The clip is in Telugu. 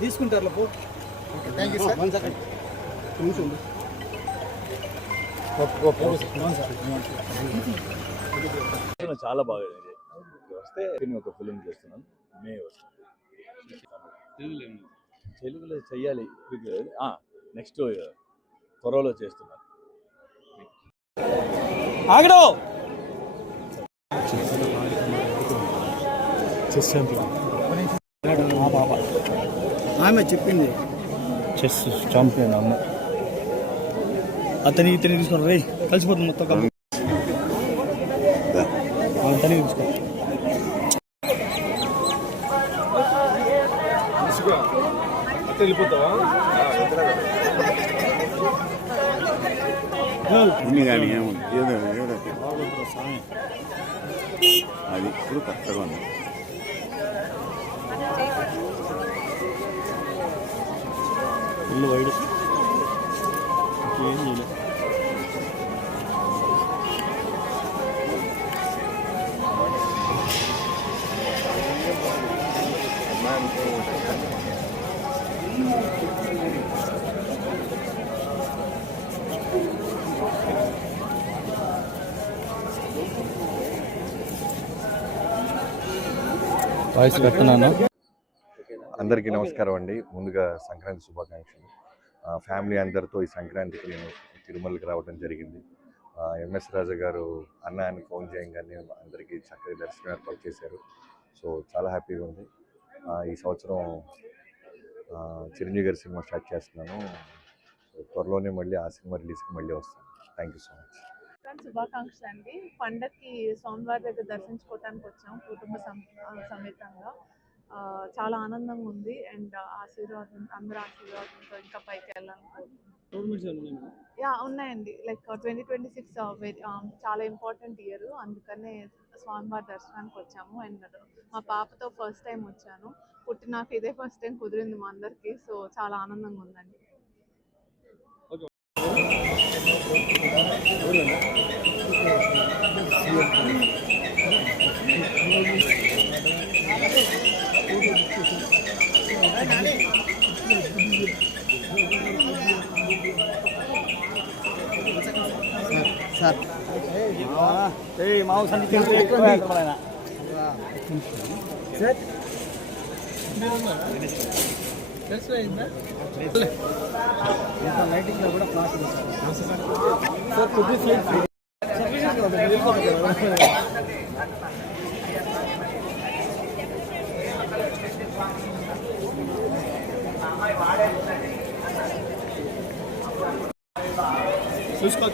తీసుకుంటారు. చాలా బాగా వస్తే నేను ఒక ఫిలిం చేస్తున్నాను. మే వస్తుంది. తెలుగులో చెయ్యాలి. నెక్స్ట్ త్వరలో చేస్తున్నాను. ఆగడు ఆమె చెప్పింది చెస్ ఛాంపియన్ అమ్మ. అతని ఇతని తీసుకోండి రే, కలిసిపోతుంది మొత్తం. అతని తీసుకో. వెళ్ళిపోతావా కానీ అది ఇప్పుడు కొత్తగా ఉంది. ఇల్లు వైడు ఏం చేయలేదు. వాయిస్ కట్టున్నాను. అందరికీ నమస్కారం అండి. ముందుగా సంక్రాంతి శుభాకాంక్షలు. ఫ్యామిలీ అందరితో ఈ సంక్రాంతికి నేను తిరుమలకి రావడం జరిగింది. ఎంఎస్ రాజా గారు అన్న అని ఫోన్ చేయగానే అందరికీ చక్కగా దర్శనం ఏర్పాటు చేశారు. సో చాలా హ్యాపీగా ఉంది. ఈ సంవత్సరం చిరంజీవి గారి సినిమా స్టార్ట్ చేస్తున్నాను. త్వరలోనే మళ్ళీ ఆ సినిమా రిలీజ్కి మళ్ళీ వస్తాను. Thank you so much. శుభాకాంక్షలు అండి. పండక్కి స్వామివారి దగ్గర దర్శించుకోవడానికి వచ్చాం కుటుంబ సమేతంగా. చాలా ఆనందంగా ఉంది. అండ్ ఆశీర్వాదం, అందరూ ఆశీర్వాదంతో ఇంకా పైకి వెళ్ళాలనుకుంటున్నాను. ఉన్నాయండి. లైక్ 2026 చాలా ఇంపార్టెంట్ ఇయర్. అందుకనే స్వామివారి దర్శనానికి వచ్చాము. అండ్ మా పాపతో ఫస్ట్ టైం వచ్చాను. పుట్టినాక ఇదే ఫస్ట్ టైం కుదిరింది మా అందరికి. సో చాలా ఆనందంగా ఉందండి. సార్ మాకు సంగతి లైటింగ్ లో కూడా ఫ్లాష్ ఉంది సార్. కొద్దిగా చూసుకో.